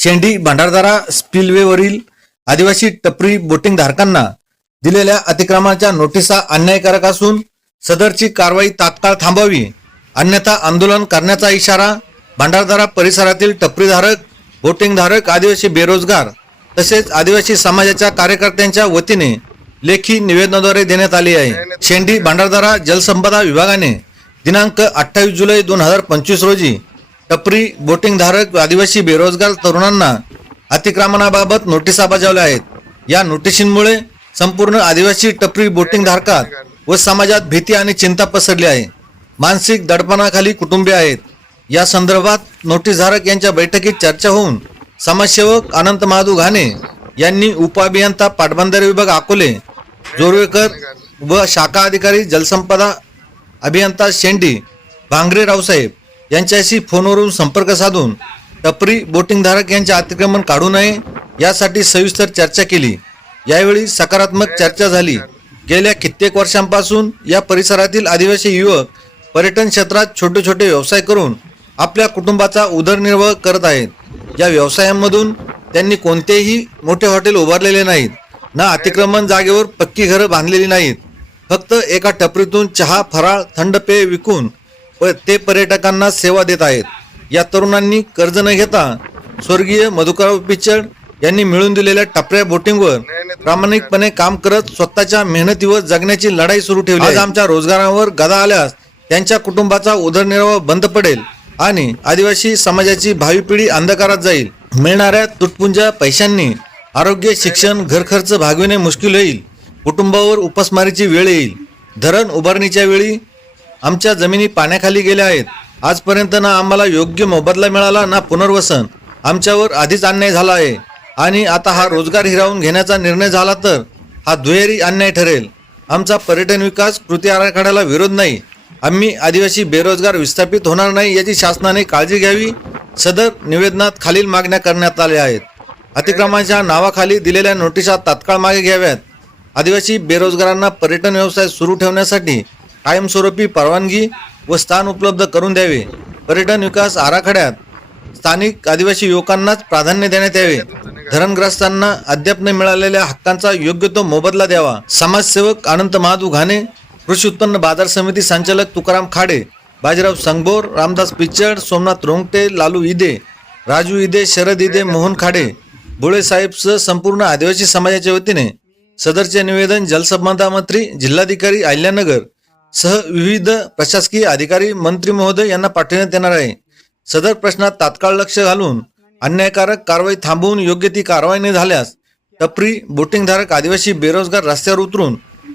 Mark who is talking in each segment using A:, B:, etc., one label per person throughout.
A: शेंडी भंडारदारा स्पिलवेवरील आदिवासी टपरी बोटिंग धारकांना दिलेल्या अतिक्रमणाच्या नोटिसा अन्यायकारक असून सदरची कारवाई तात्काळ थांबावी अन्यथा आंदोलन करण्याचा इशारा भंडारदारा परिसरातील टपरीधारक बोटिंगधारक आदिवासी बेरोजगार तसेच आदिवासी समाजाच्या कार्यकर्त्यांच्या वतीने लेखी निवेदनाद्वारे देण्यात आली आहे. शेंडी भंडारदारा जलसंपदा विभागाने दिनांक अठ्ठावीस जुलै दोन हजार पंचवीस रोजी टपरी बोटिंगधारक आदिवासी बेरोजगार तरुणांना अतिक्रमणाबाबत नोटिसा बजावल्या आहेत. या नोटिशींमुळे संपूर्ण आदिवासी टपरी बोटिंग धारकात व समाजात भीती आणि चिंता पसरली आहे. मानसिक दडपणाखाली कुटुंबे आहेत. या संदर्भात नोटीसधारक यांच्या बैठकीत चर्चा होऊन समाजसेवक अनंत महादू घाणे यांनी उपअभियंता पाटबंधारे विभाग अकोले जोरवेकर व शाखा अधिकारी जलसंपदा अभियंता शेंडी भांगरे रावसाहेब यांच्याशी फोनवरून संपर्क साधून टपरी बोटिंगधारक यांचे अतिक्रमण काढू नये यासाठी सविस्तर चर्चा केली. यावेळी सकारात्मक चर्चा झाली. गेल्या कित्येक वर्षांपासून या परिसरातील आदिवासी युवक पर्यटन क्षेत्रात छोटे छोटे व्यवसाय करून आपल्या कुटुंबाचा उदरनिर्वाह करत आहेत. या व्यवसायांमधून त्यांनी कोणतेही मोठे हॉटेल उभारलेले नाहीत. ना अतिक्रमण जागेवर पक्की घरं बांधलेली नाहीत. फक्त एका टपरीतून चहा फराळ थंड पेय विकून व ते पर्यटकांना सेवा देत आहेत. या तरुणांनी कर्ज न घेता स्वर्गीय मधुकरराव पिचड यांनी मिळून दिलेल्या टपऱ्या बोटिंगवर प्रामाणिकपणे काम करत स्वतःच्या मेहनतीवर जगण्याची लढाई सुरू ठेवली आज आमच्या रोजगारावर गदा आल्यास त्यांच्या कुटुंबाचा उदरनिर्वाह बंद पडेल आणि आदिवासी समाजाची भावी पिढी अंधकारात जाईल. मिळणाऱ्या तुटपुंजा पैशांनी आरोग्य शिक्षण घर खर्च भागविणे मुश्किल होईल. कुटुंबावर उपासमारीची वेळ येईल. धरण उभारणीच्या वेळी आमच्या जमिनी पाण्याखाली गेल्या आहेत. आजपर्यंत ना आम्हाला योग्य मोबदला मिळाला ना पुनर्वसन. आमच्यावर आधीच अन्याय झाला आहे. आणि आता हा रोजगार हिरावून घेण्याचा निर्णय झाला तर हा दुहेरी अन्याय ठरेल. आमचा पर्यटन विकास कृती आराखड्याला विरोध नाही. आम्ही आदिवासी बेरोजगार विस्थापित होणार नाही याची शासनाने काळजी घ्यावी. सदर निवेदनात खालील मागण्या करण्यात आल्या आहेत. अतिक्रमणाच्या नावाखाली दिलेल्या नोटिसा तात्काळ मागे घ्याव्यात. आदिवासी बेरोजगारांना पर्यटन व्यवसाय सुरू ठेवण्यासाठी कायमस्वरूपी परवानगी व स्थान उपलब्ध करून द्यावे. पर्यटन विकास आराखड्यात स्थानिक आदिवासी युवकांनाच प्राधान्य देण्यात यावे. धरणग्रस्तांना अद्याप न मिळालेल्या हक्कांचा योग्य तो मोबदला द्यावा. समाजसेवक अनंत महादू घाणे कृषी उत्पन्न बाजार समिती संचालक तुकाराम खाडे बाजीराव संगबोर रामदास पिचड सोमनाथ रोंगटे लालू इदे राजू इदे शरद इदे मोहन खाडे भोळे साहेबसह संपूर्ण आदिवासी समाजाच्या वतीने सदरचे निवेदन जलसंपदा मंत्री जिल्हाधिकारी अहिल्यानगर सह विविध प्रशासकीय अधिकारी मंत्री महोदय यांना पाठवण्यात येणार आहे. सदर प्रश्नात तात्काळ लक्ष घालून अन्यायकारक कारवाई थांबवून योग्य ती कारवाई न झाल्यास टपरी बोटिंगधारक आदिवासी बेरोजगार रस्त्यावर उतरून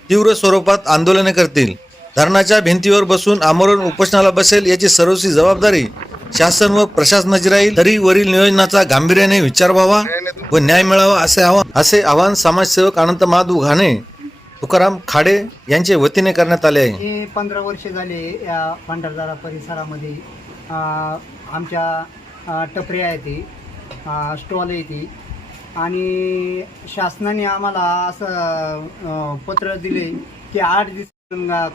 A: तीव्र स्वरूपात आंदोलने करतील. धरणाच्या भिंतीवर बसून आमरण उपोषणाला बसेल याची सर्वस्वी जबाबदारी शासन व प्रशासनाची राहील तरी वरील नियोजनाचा गांभीर्याने विचार व्हावा व न्याय मिळावा असे आवाहन असे आवाहन समाजसेवक अनंत महादू घाणे तुकाराम खाडे यांचे वतीने करण्यात आले आहे.
B: हे पंधरा वर्ष झाले या भंडारदारा परिसरामध्ये अं, आमच्या अं, टपऱ्या आहे ती स्टॉल आहे ती. आणि शासनाने आम्हाला असं अं, पत्र दिले की आठ दिवस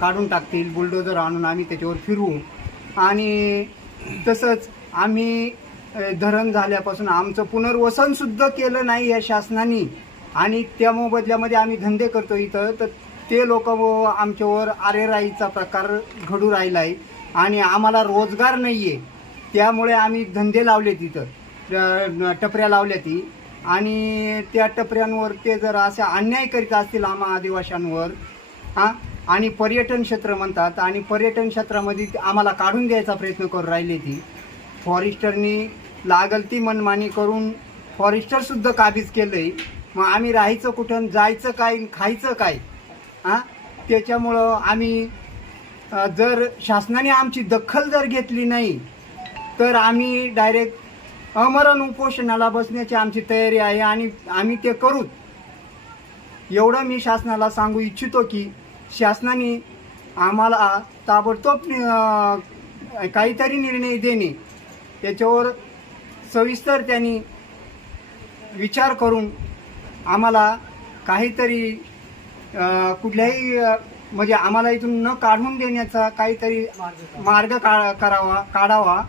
B: काढून टाकतील बुलडोजर आणून आम्ही त्याच्यावर फिरवू आणि तसंच आम्ही अं, धरण झाल्यापासून आमचं पुनर्वसन सुद्धा केलं नाही या शासनाने. आणि त्या मोबदल्यामध्ये आम्ही धंदे करतो इथं. तर ते लोक आमच्यावर आरेराईचा प्रकार घडू राहिला आहे आणि आम्हाला रोजगार नाही आहे त्यामुळे आम्ही धंदे लावले तिथं टपऱ्या लावल्या ती आणि त्या टपऱ्यांवर ते जर असे अन्याय करीत असतील आम्हा आदिवाशांवर हां आणि पर्यटन क्षेत्र म्हणतात आणि पर्यटन क्षेत्रामध्ये आम्हाला काढून द्यायचा प्रयत्न करू राहिले ती फॉरेस्टरनी लागल ती मनमानी करून फॉरेस्टरसुद्धा काबीज केलं आहे मग आम्ही राहायचं कुठं जायचं काय खायचं काय? हां? त्याच्यामुळं आम्ही जर शासनाने आमची दखल जर घेतली नाही तर आम्ही डायरेक्ट अमरण उपोषणाला बसण्याची आमची तयारी आहे आणि आम्ही ते करूच एवढं मी शासनाला सांगू इच्छितो की शासनाने आम्हाला ताबडतोब काहीतरी निर्णय देणे. त्याच्यावर सविस्तर त्यांनी विचार करून आम्हाला काहीतरी कुठल्याही म्हणजे आम्हाला इथून न काढून देण्याचा काहीतरी मार्ग का करावा काढावा.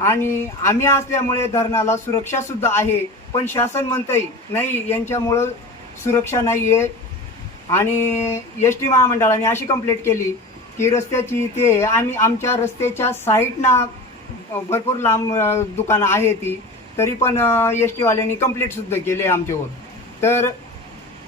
B: आणि आम्ही असल्यामुळे धरणाला सुरक्षासुद्धा आहे पण शासन म्हणतंय नाही यांच्यामुळं सुरक्षा नाही आहे आणि एस टी महामंडळाने अशी कंप्लेंट केली की रस्त्याची ते आम्ही आमच्या रस्त्याच्या साईडना भरपूर लांब दुकानं आहे ती तरी पण एस टीवाल्यांनी कंप्लेंट सुद्धा केली आहे आमच्यावर. तर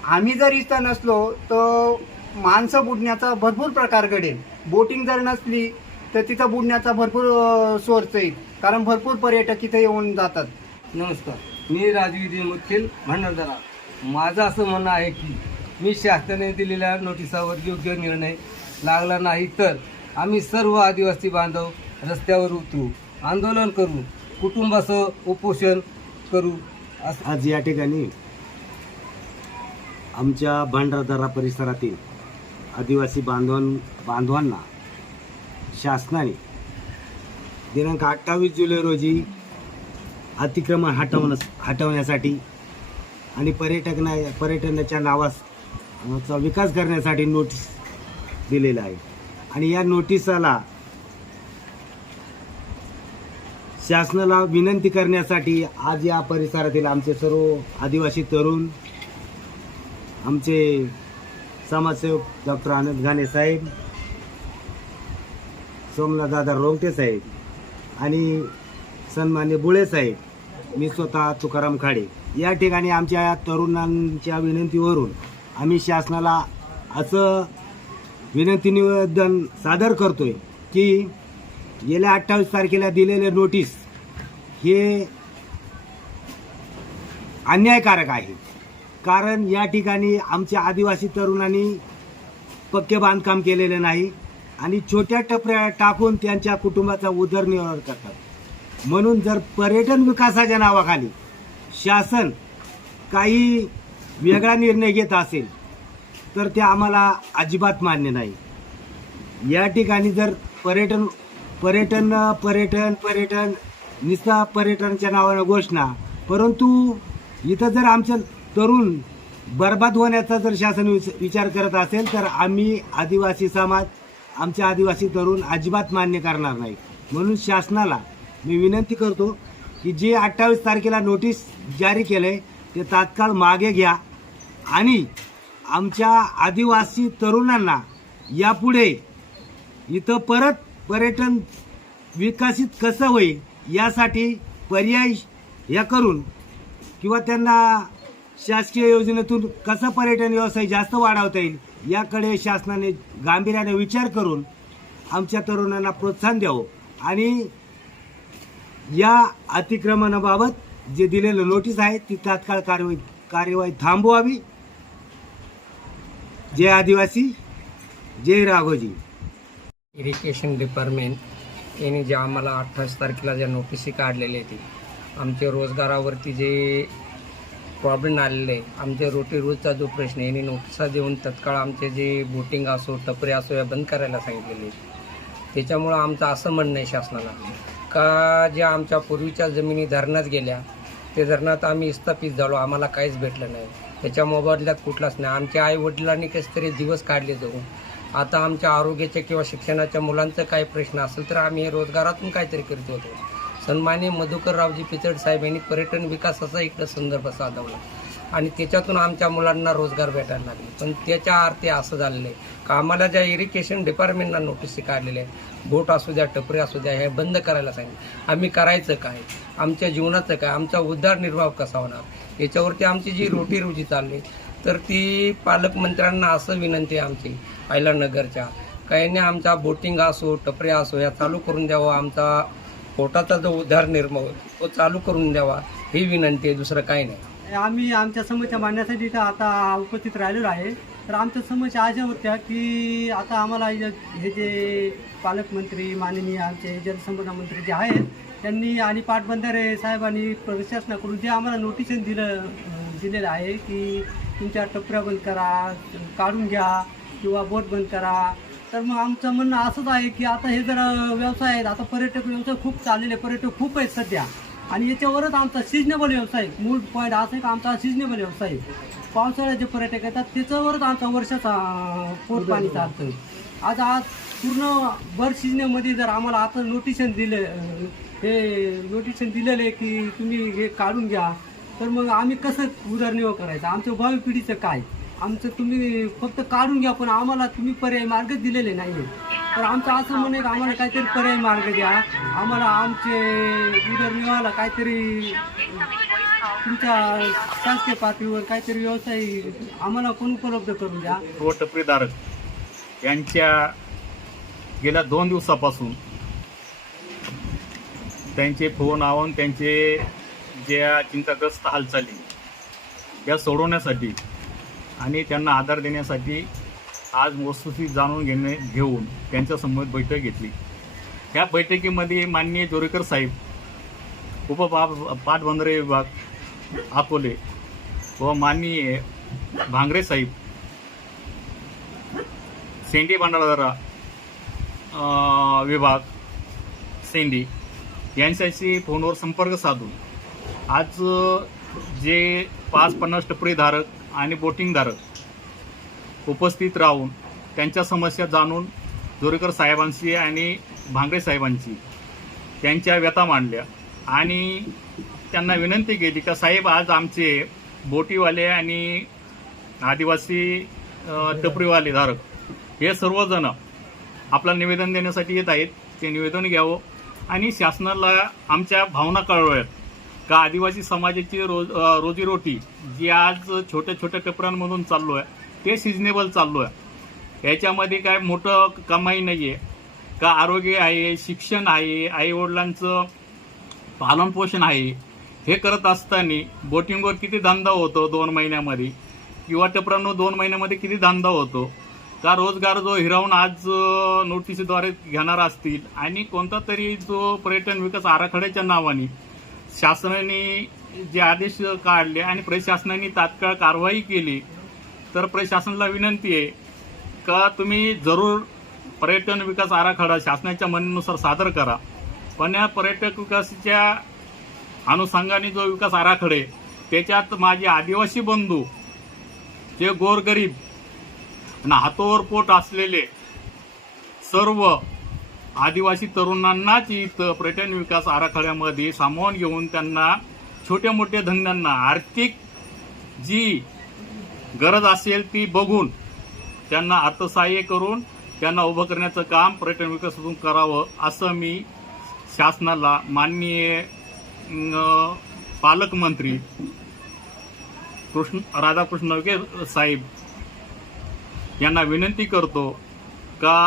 B: आम्ही जर इथं नसलो तर माणसं बुडण्याचा भरपूर प्रकार घडेल. बोटिंग जर नसली तर तिथं बुडण्याचा भरपूर सोर्स येईल कारण भरपूर पर्यटक इथे येऊन जातात.
C: नमस्कार. मी राजविधी मुखिल भंडारदरा. माझं असं म्हणणं आहे की मी शासनाने दिलेल्या नोटिसावर योग्य निर्णय लागला नाही तर आम्ही सर्व आदिवासी बांधव रस्त्यावर उतरू आंदोलन करू कुटुंबासह उपोषण करू असं
D: आज या ठिकाणी आमच्या भांडारदारा परिसरातील आदिवासी बांधवां बांधवांना शासनाने दिनांक अठ्ठावीस जुलै रोजी अतिक्रमण हटवण हटवण्यासाठी आणि पर्यटकना पर्यटनाच्या नावास चा विकास करण्यासाठी नोटीस दिलेला आहे. आणि या नोटिसाला शासनाला विनंती करण्यासाठी आज या परिसरातील आमचे सर्व आदिवासी तरुण आमचे समाजसेवक डॉक्टर आनंद घाणे साहेब सोमनाथ दादा रोंगटे साहेब आणि सन्मान्य बुळे साहेब मी स्वतः तुकाराम खाडे. या ठिकाणी आमच्या तरुणांच्या विनंतीवरून आम्ही शासनाला असं विनंती निवेदन सादर करतोय की गेल्या अठ्ठावीस तारखेला दिलेले नोटीस हे अन्यायकारक आहे. कारण या ठिकाणी आमच्या आदिवासी तरुणांनी पक्के बांधकाम केलेले नाही आणि छोट्या टपऱ्या टाकून त्यांच्या कुटुंबाचा उदरनिर्वाह करतात. म्हणून जर पर्यटन विकासाच्या नावाखाली शासन काही वेगळा निर्णय घेत असेल तर ते आम्हाला अजिबात मान्य नाही. या ठिकाणी जर पर्यटन पर्यटन पर्यटन पर्यटन निस्ता पर्यटनच्या नावानं घोषणा परंतु इथं जर आमचं तरुण बर्बाद होण्याचा जर शासन विचार करत असेल तर आम्ही आदिवासी समाज आमचे आदिवासी तरुण अजिबात मान्य करणार नाही. म्हणून शासनाला मी विनंती करतो की जे अठ्ठावीस तारखेला नोटीस जारी केलं आहे ते तात्काळ मागे घ्या आणि आमच्या आदिवासी तरुणांना यापुढे इथं परत पर्यटन विकसित कसं होईल यासाठी पर्याय या करून किंवा त्यांना शासकीय योजनेतून कसं पर्यटन व्यवसाय जास्त वाढवता येईल याकडे शासनाने गांभीर्याने विचार करून आमच्या तरुणांना प्रोत्साहन द्यावं. आणि या अतिक्रमणाबाबत जे दिलेलं नोटीस आहे ती तात्काळ कार्यवाही कार्यवाही थांबवावी. जय आदिवासी जय राघोजी.
C: इरिगेशन डिपार्टमेंट यांनी जे आम्हाला अठ्ठावीस तारखेला ज्या नोटिसी काढलेल्या होती आमच्या रोजगारावरती जे प्रॉब्लेम आलेले आहे आमच्या रोटी रोजचा जो प्रश्न आहे यांनी नोटिसा देऊन तत्काळ आमचे जे बोटिंग असो टपरे असो या बंद करायला सांगितलेले. त्याच्यामुळं आमचं असं म्हणणं आहे शासनाला का ज्या आमच्या पूर्वीच्या जमिनी धरणात गेल्या ते धरणात आम्ही स्थापित झालो आम्हाला काहीच भेटलं नाही. त्याच्या मोबदल्यात कुठलाच नाही. आमच्या आई वडिलांनी कसे तरी दिवस काढले जाऊन आता आमच्या आरोग्याच्या किंवा शिक्षणाच्या मुलांचं काही प्रश्न असेल तर आम्ही हे रोजगारातून काहीतरी करीत होतो. सन्मान्य मधुकररावजी पिचड साहेब यांनी पर्यटन विकासाचा इकडं संदर्भ साधवला. आणि त्याच्यातून आमच्या मुलांना रोजगार भेटायला लागले. पण त्याच्या आरती असं झालेलं आहे. का आम्हाला ज्या इरिगेशन डिपार्टमेंटना नोटीस काढलेल्या आहे बोट असू द्या टपरी असू द्या हे बंद करायला सांगितलं. आम्ही करायचं काय? आमच्या जीवनाचं काय? आमचा उद्धारनिर्वाह कसा होणार? याच्यावरती आमची जी रोटी रोजी चालली तर ती पालकमंत्र्यांना असं विनंती आहे आमची आयला नगरच्या. काही आमचा बोटिंग असो टपरे असो या चालू करून द्यावं. आमचा पोटाचा जो उद्धार होतो, तो चालू करून द्यावा ही विनंती आहे. दुसरं काही नाही.
E: आम्ही आमच्या समस्या मांडण्यासाठी इथं आता उपस्थित राहिलेलो आहे. तर आमच्या समस्या अशा होत्या की आता आम्हाला हे जे पालकमंत्री माननीय आमचे जलसंपदा मंत्री जे आहेत त्यांनी आणि पाटबंधारे साहेबांनी प्रशासनाकडून जे आम्हाला नोटिशन दिलं दिलेलं आहे की तुमच्या टपऱ्या बंद करा काढून घ्या किंवा बोट बंद करा तर मग आमचं म्हणणं असंच आहे की आता हे जर व्यवसाय आहेत आता पर्यटक व्यवसाय खूप चाललेले पर्यटक खूप आहेत सध्या. आणि याच्यावरच आमचा सिजनेबल व्यवसाय मूळ पॉईंट असा आहे का आमचा सिजनेबल व्यवसाय आहे. पावसाळ्यात जे पर्यटक येतात त्याच्यावरच आमचा वर्षाचा पोट पाणी चालतं आज आज पूर्ण भर सिजनेमध्ये जर आम्हाला आता नोटिशन दिले हे नोटिशन दिलेलं आहे की तुम्ही हे काढून घ्या तर मग आम्ही कसं उदरनिर्वाह करायचा? आमचं भावी पिढीचं काय? आमचं तुम्ही फक्त काढून घ्या पण आम्हाला तुम्ही पर्याय मार्ग दिलेले नाही तर आमचं असं म्हणणं की आम्हाला काहीतरी पर्याय मार्ग द्या. आम्हाला आमचे उदरनिर्वाहाला काहीतरी तुमच्या शासकीय पातळीवर काहीतरी व्यवसाय आम्हाला कोण उपलब्ध करून द्या?
F: व यांच्या गेल्या दोन दिवसापासून त्यांचे फोन आवन त्यांचे ज्या चिंताग्रस्त हालचाली या सोडवण्यासाठी आणि त्यांना आधार देण्यासाठी आज वस्तुस्थिती जाणून घेणे घेऊन त्यांच्यासमोर बैठक घेतली. या बैठकीमध्ये माननीय जोरेकर साहेब उपपा पाटबंधारे विभाग अकोले व माननीय भांगरे साहेब सेंडी भंडारदरा विभाग सेंडी यांच्याशी फोनवर संपर्क साधून आज जे पाच पन्नास टपरीधारक आणि बोटिंगधारक उपस्थित राहून त्यांच्या समस्या जाणून जोरेकर साहेबांशी आणि भांगरे साहेबांची त्यांच्या व्यथा मांडल्या. आणि त्यांना विनंती केली का साहेब आज आमचे बोटीवाले आणि आदिवासी टपरीवाले धारक हे सर्वजण आपला निवेदन देण्यासाठी येत आहेत. ते निवेदन घ्यावं आणि शासनाला आमच्या भावना कळवाव्यात. का आदिवासी समाजाची रोज रोजीरोटी जी आज छोट्या छोट्या टपऱ्यांमधून चाललो आहे ते सिजनेबल चाललो आहे याच्यामध्ये काय मोठं कमाई नाही आहे का आरोग्य आहे शिक्षण आहे आईवडिलांचं पालनपोषण आहे हे करत असताना बोटिंगवर किती धंदा होतो दोन महिन्यामध्ये? किंवा टपरांनो दोन महिन्यामध्ये किती धंदा होतो? का रोजगार जो हिरावून आज अ, नोटिसीद्वारे घेणार असतील? आणि कोणता तरी जो पर्यटन विकास आराखड्याच्या नावाने शासनाने जे आदेश काढले आणि प्रशासनाने तात्काळ कारवाई केली तर प्रशासनाला विनंती आहे का तुम्ही जरूर पर्यटन विकास आराखडा शासनाच्या म्हणण्यानुसार सादर करा. पण या पर्यटक विकासाच्या अनुषंगाने जो विकास आराखडे त्याच्यात माझे आदिवासी बंधू जे गोरगरीब आणि हातोवर पोट असलेले सर्व आदिवासी तरुणांनाच इथं पर्यटन विकास आराखड्यामध्ये सामावून घेऊन त्यांना छोट्या मोठ्या धंद्यांना आर्थिक जी गरज असेल ती बघून त्यांना अर्थसहाय्य करून त्यांना उभं करण्याचं काम पर्यटन विकासातून करावं असं मी शासनाला माननीय पालकमंत्री कृष्ण राधाकृष्ण विके साहेब यांना विनंती करतो का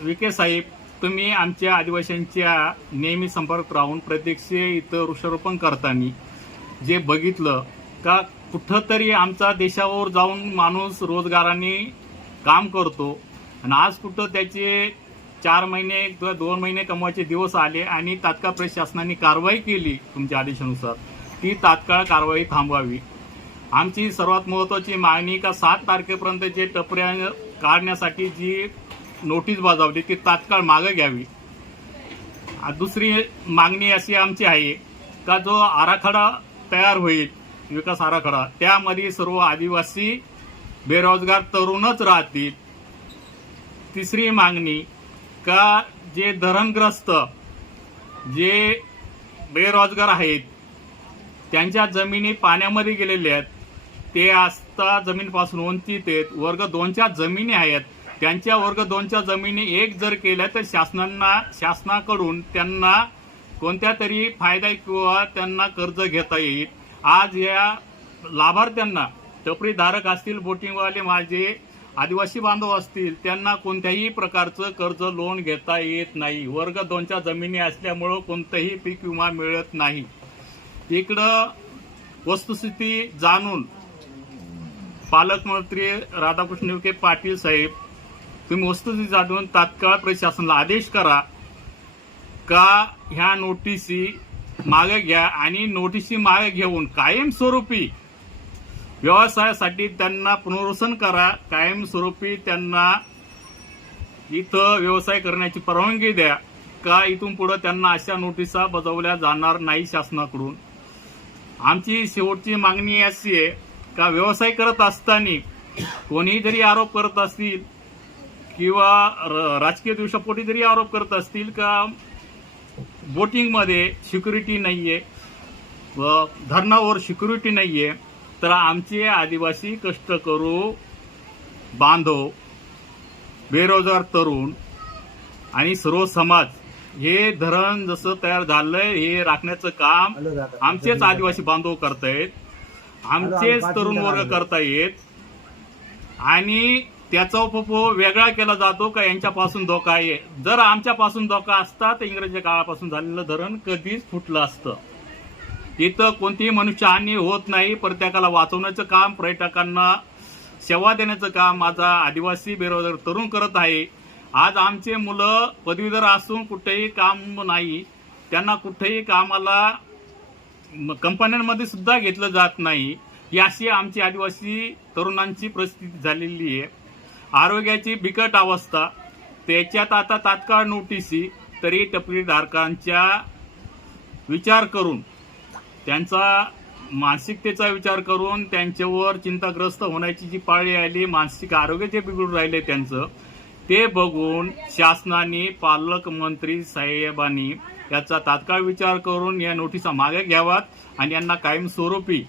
F: विके साहेब तुम्ही आमच्या आदिवासींच्या नेहमी संपर्क राहून प्रत्यक्ष इथं वृक्षारोपण करताना जे बघितलं का कुठंतरी आमचा देशावर जाऊन माणूस रोजगाराने काम करतो. आणि आज कुठं त्याचे चार महिने किंवा दोन महिने कमवायचे दिवस आले आणि तात्काळ प्रशासनाने कारवाई केली तुमच्या आदेशानुसार ती तात्काळ कारवाई थांबवावी. आमची सर्वात महत्वाची मागणी का सात तारखेपर्यंत जे टपऱ्या काढण्यासाठी जी नोटीस बजावली ती तात्काळ मागं घ्यावी. दुसरी मागणी अशी आमची आहे का जो आराखडा तयार होईल विकास आराखडा त्यामध्ये सर्व आदिवासी बेरोजगार तरुणच राहतील. तिसरी मागणी का जे धरणग्रस्त जे बेरोजगार आहेत त्यांच्या जमिनी पाण्यामध्ये गेलेल्या आहेत ते आस्था जमीनपासून वंचित आहेत. वर्ग दोनच्या जमिनी आहेत. त्यांच्या वर्ग दोनच्या जमिनी एक जर केल्या तर शासनांना शासनाकडून त्यांना कोणत्या तरी फायदा किंवा त्यांना कर्ज घेता येईल. आज या लाभार्थ्यांना टपरीधारक असतील बोटिंगवाले माझे आदिवासी बांधव असतील त्यांना कोणत्याही प्रकारचं कर्ज लोन घेता येत नाही. वर्ग दोनच्या जमिनी असल्यामुळं कोणतंही पीक विमा मिळत नाही. इकडं वस्तुस्थिती जाणून पालकमंत्री राधाकृष्ण विखे पाटील साहेब तुम्ही वस्तुस्थिती जाणून तात्काळ प्रशासनाला आदेश करा का ह्या नोटिसी मागे घ्या आणि नोटिसी मागे घेऊन कायमस्वरूपी व्यवसायासाठी त्यांना पुनर्वसन करा. कायमस्वरूपी त्यांना इथं व्यवसाय करण्याची परवानगी द्या. का इथून पुढे त्यांना अशा नोटिसा बजावल्या जाणार नाही शासनाकडून? आमची शेवटची मागणी अशी आहे का व्यवसाय करत असताना कोणीही जरी आरोप करत असतील किंवा राजकीय दिवसापोटी जरी आरोप करत असतील का बोटिंगमध्ये सिक्युरिटी नाही आहे व धरणावर सिक्युरिटी नाही आहे तर आमचे आदिवासी कष्टकरू बांधव बेरोजगार तरुण आणि सर्व समाज हे धरण जसं तयार झालंय हे राखण्याचं काम आमचेच आदिवासी बांधव करतायत आमचेच तरुण वर्ग करतायत आणि त्याचा उपभोग वेगळा केला जातो का यांच्यापासून धोका आहे. जर आमच्यापासून धोका असता तर इंग्रजी काळापासून झालेलं धरण कधीच फुटलं असतं. इथं कोणतीही मनुष्यहानी होत नाही प्रत्येकाला वाचवण्याचं काम पर्यटकांना सेवा देण्याचं काम माझा आदिवासी बेरोजगार तरुण करत आहे. आज आमचे मुलं पदवीधर असून कुठेही काम नाही. त्यांना कुठेही कामाला म- कंपन्यांमध्ये सुद्धा घेतलं जात नाही. ही अशी आमची आदिवासी तरुणांची परिस्थिती झालेली आहे. आरोग्याची बिकट अवस्था त्याच्यात आता तात्काळ नोटीसी तरी टपरीधारकांच्या विचार करून त्यांचा मानसिकतेचा विचार करून त्यांच्यावर चिंताग्रस्त होण्याची जी पाळी आली मानसिक आरोग्य जे बिघडून राहिले त्यांचं ते बघून शासनाने पालकमंत्री साहेबांनी याचा तात्काळ विचार करून या नोटिसा मागे घ्याव्यात आणि यांना कायमस्वरूपी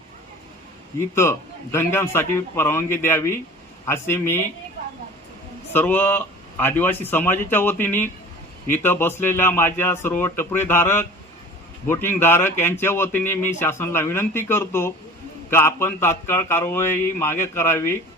F: इथं धंद्यांसाठी परवानगी द्यावी असे मी सर्व आदिवासी समाजाच्या वतीने इथं बसलेल्या माझ्या सर्व टपरीधारक बोटिंगधारक यांच्या वतीने मी शासनाला विनंती करतो का आपण तात्काळ कारवाई मागे करावी.